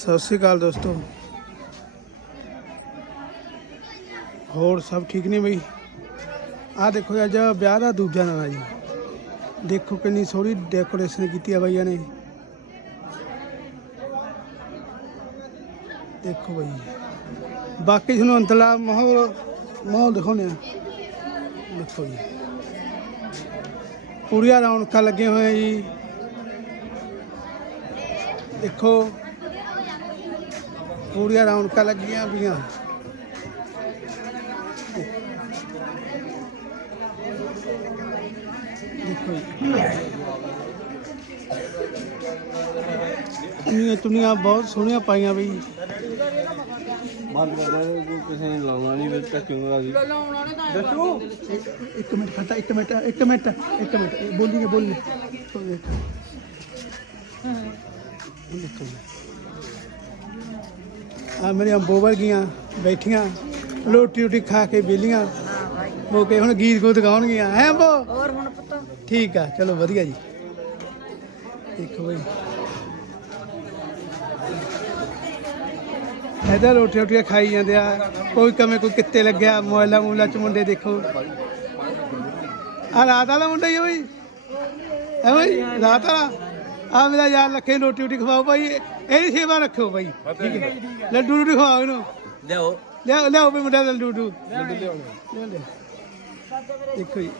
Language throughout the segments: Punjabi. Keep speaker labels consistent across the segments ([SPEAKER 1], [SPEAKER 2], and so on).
[SPEAKER 1] ਸਤਿ ਸ਼੍ਰੀ ਅਕਾਲ ਦੋਸਤੋ ਹੋਰ ਸਭ ਠੀਕ ਨੇ ਬਈ ਆਹ ਦੇਖੋ ਜੀ ਅੱਜ ਵਿਆਹ ਦਾ ਦੂਜਾ ਦਿਨ ਆ ਜੀ ਦੇਖੋ ਕਿੰਨੀ ਸੋਹਣੀ ਡੈਕੋਰੇਸ਼ਨ ਕੀਤੀ ਆ ਬਈਆਂ ਨੇ ਦੇਖੋ ਬਈ ਬਾਕੀ ਤੁਹਾਨੂੰ ਅੰਦਰਲਾ ਮਾਹੌਲ ਮਾਹੌਲ ਦਿਖਾਉਂਦੇ ਆ ਦੇਖੋ ਜੀ ਪੂਰੀਆਂ ਰੌਣਕਾਂ ਲੱਗੀਆਂ ਹੋਈਆਂ ਜੀ ਦੇਖੋ ਪੂਰੀਆਂ ਰੌਣਕਾਂ ਲੱਗੀਆਂ ਪਈਆਂ। ਇਹ ਤੁਨੀਆਂ ਬਹੁਤ ਸੋਹਣੀਆਂ ਪਾਈਆਂ ਬਈ।
[SPEAKER 2] ਬੰਦ ਕਰ ਦੇ ਕੋਈ ਕਿਸੇ ਨੇ ਲਾਉਣਾ ਨਹੀਂ ਵਿੱਚ ਟੱਕੂਗਾ ਸੀ
[SPEAKER 1] ਦੱਸੋ। ਇੱਕ ਮਿੰਟ ਖਤਾ ਇੱਕ ਮਿੰਟ ਇੱਕ ਮਿੰਟ ਇੱਕ ਮਿੰਟ। ਬੋਲੀਏ ਬੋਲੀਏ। ਦੇਖੋ ਇਹ ਦੇਖੋ ਜੀ। ਆ ਮੇਰੀਆਂ ਬੋਬਰ ਗਈਆਂ ਬੈਠੀਆਂ ਰੋਟੀ ਰੋਟੀ ਖਾ ਕੇ ਵਿਹਲੀਆਂ। ਹੋ ਕੇ ਹੁਣ ਗੀਤ ਗੂਤ ਗਾਉਣਗੀਆਂ। ਹੈ ਬੋ?
[SPEAKER 3] ਹੋਰ ਹੁਣ ਪੁੱਤ?
[SPEAKER 1] ਠੀਕ ਆ ਚਲੋ ਵਧੀਆ ਜੀ। ਦੇਖੋ ਬਈ ਇਹਦਾ ਰੋਟੀ ਰੋਟੀਆਂ ਖਾਈ ਜਾਂਦੇ ਆ। ਕੋਈ ਕਮੇ ਕੋਈ ਕਿੱਤੇ ਲੱਗਿਆ ਮੋਬਾਈਲਾਂ ਮੂਲਾ ਚ ਮੁੰਡੇ ਦੇਖੋ। ਆ ਰਾਤ ਵਾਲਾ ਮੁੰਡਾ ਹੀ ਬਈ। ਹੈ ਬਈ ਰਾਤ ਵਾਲਾ। ਆ ਮੇਰਾ ਯਾਰ ਲੱਖੇ ਰੋਟੀ ਰੋਟੀ ਖਵਾਓ ਭਾਈ। ਇਹਦੀ ਸੇਵਾ ਰੱਖਿਓ ਭਾਈ ਠੀਕ ਹੈ। ਲੱਡੂ ਰੋਟੀ ਖਵਾਓ ਇਹਨੂੰ।
[SPEAKER 2] ਲਿਆਓ।
[SPEAKER 1] ਲਿਆਓ ਲਿਆਓ ਵੀ ਮੁੰਡਾ ਲੱਡੂ। ਡੂ ਲਿਆਓ। ਲਿਆਓ ਦੇਖੋ ਜੀ।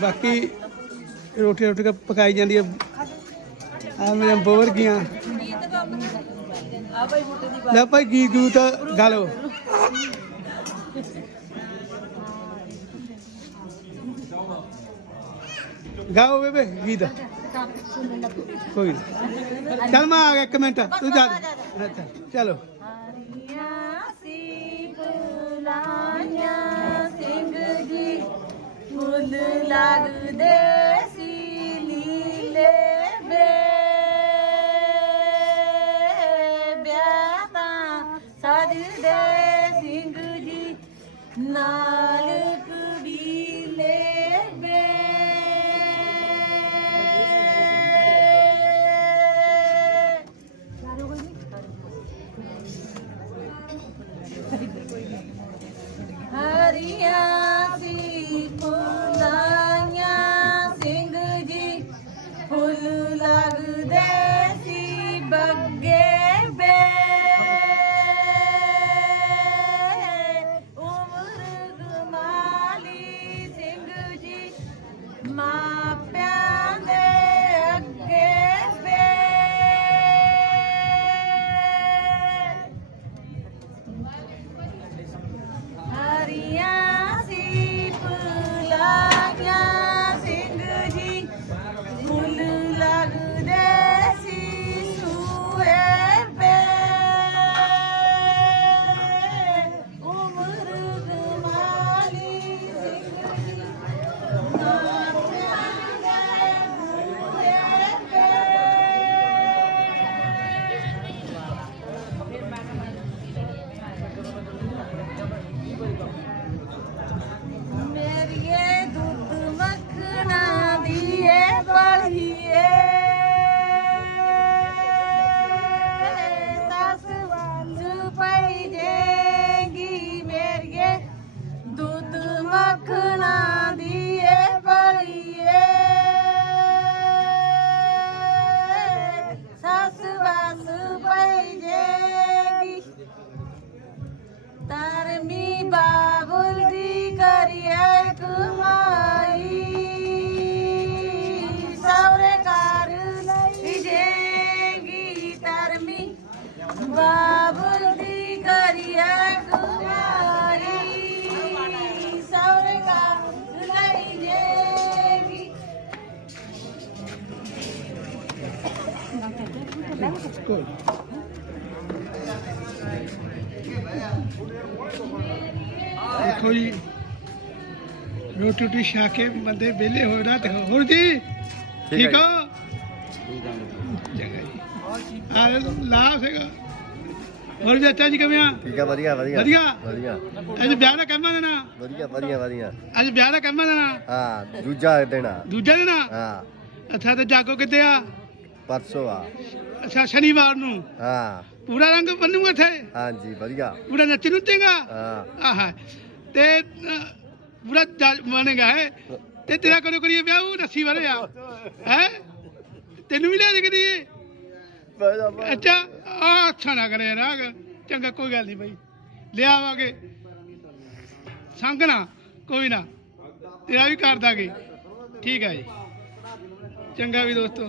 [SPEAKER 1] ਬਾਕੀ ਰੋਟੀ ਰੋਟੀ ਪਕਾਈ ਜਾਂਦੀ ਹੈ ਆ। ਮੇਰੇ ਬੋਵਰ ਗੀਆਂ
[SPEAKER 3] ਆ ਭਾਈ ਬੁੱਟੇ ਦੀ
[SPEAKER 1] ਲੈ ਭਾਈ ਗੀਤ ਗੂਤ ਗਾ ਲਓ ਗਾਓ ਬੇਬੇ, ਗੀਤ। ਕੋਈ ਨੀ। ਚੱਲ ਮੈਂ ਆ ਗਿਆ, ਇੱਕ ਮਿੰਟ। ਤੂੰ ਜਾ। ਅੱਛਾ, ਚਲੋ।
[SPEAKER 3] ਹਰੀਆਂ ਸੀ ਫੁਲਾਈਆਂ ਸਿੰਘ ਜੀ, ਫੁੱਲ ਲੱਗਦੇ ਸੀ ਲੀਲੇ ਵੇ ਵਿਆਹ ਸਜਦੇ ਸਿੰਘ ਜੀ ਨਾਲ
[SPEAKER 1] My ਦੇਖੋ ਜੀ ਰੋਟੀ ਰੋਟੀ ਛਾ ਕੇ ਬੰਦੇ ਵਿਹਲੇ ਹੋਏ ਨਾ ਤੇ ਹੋਰ ਜੀ ਠੀਕ ਹੋ ਚੰਗਾ ਜੀ ਆ ਲਾ ਸੀਗਾ ਹੋਰ ਚਾਚਾ ਜੀ ਕਿਵੇਂ ਆ
[SPEAKER 2] ਠੀਕ ਆ ਵਧੀਆ ਵਧੀਆ
[SPEAKER 1] ਵਧੀਆ
[SPEAKER 2] ਵਧੀਆ
[SPEAKER 1] ਅੱਜ ਵਿਆਹ ਦਾ ਕੰਮ ਆ ਦੇਣਾ
[SPEAKER 2] ਵਧੀਆ ਵਧੀਆ ਵਧੀਆ
[SPEAKER 1] ਅੱਜ ਵਿਆਹ ਦਾ ਕੰਮ ਆ ਦੇਣਾ
[SPEAKER 2] ਹਾਂ ਦੂਜਾ ਦੇਣਾ
[SPEAKER 1] ਦੂਜਾ ਦੇਣਾ
[SPEAKER 2] ਹਾਂ
[SPEAKER 1] ਅੱਛਾ ਤੇ ਜਾਗੋ ਕਿੱਥੇ ਆ
[SPEAKER 2] ਪਰਸੋਂ ਆ।
[SPEAKER 1] ਅੱਛਾ ਸ਼ਨੀਵਾਰ ਨੂੰ?
[SPEAKER 4] ਹਾਂ।
[SPEAKER 1] ਪੂਰਾ ਰੰਗ ਬੰਨੂਗਾ ਇੱਥੇ?
[SPEAKER 4] ਹਾਂਜੀ ਵਧੀਆ।
[SPEAKER 1] ਪੂਰਾ ਨੱਚ ਨੁੱਚੇਗਾ?
[SPEAKER 4] ਹਾਂ।
[SPEAKER 1] ਆਹਾ। ਤੇ ਪੂਰਾ ਜੱਜ ਬਣੇਗਾ ਹੈ? ਤੇ ਤੇਰਾ ਕਦੋਂ ਕਰੀਏ ਵਿਆਹ ਉਹ ਨੱਸੀ ਵਾਲੇ ਆ। ਹੈ? ਤੈਨੂੰ ਵੀ ਲੈ ਦੇ ਕਰੀਏ?
[SPEAKER 4] ਜਾ
[SPEAKER 1] ਅੱਛਾ ਆ ਅੱਛਾ ਨਾ ਕਰੇ ਰਾਗ। ਚੰਗਾ ਕੋਈ ਗੱਲ ਨਹੀਂ ਬਾਈ। ਲਿਆਵਾਂਗੇ ਸੰਗਣਾ ਕੋਈ ਨਾ। ਤੇਰਾ ਵੀ ਕਰ ਦਾਂਗੇ। ਠੀਕ ਹੈ ਜੀ। ਚੰਗਾ ਵੀ ਦੋਸਤੋ।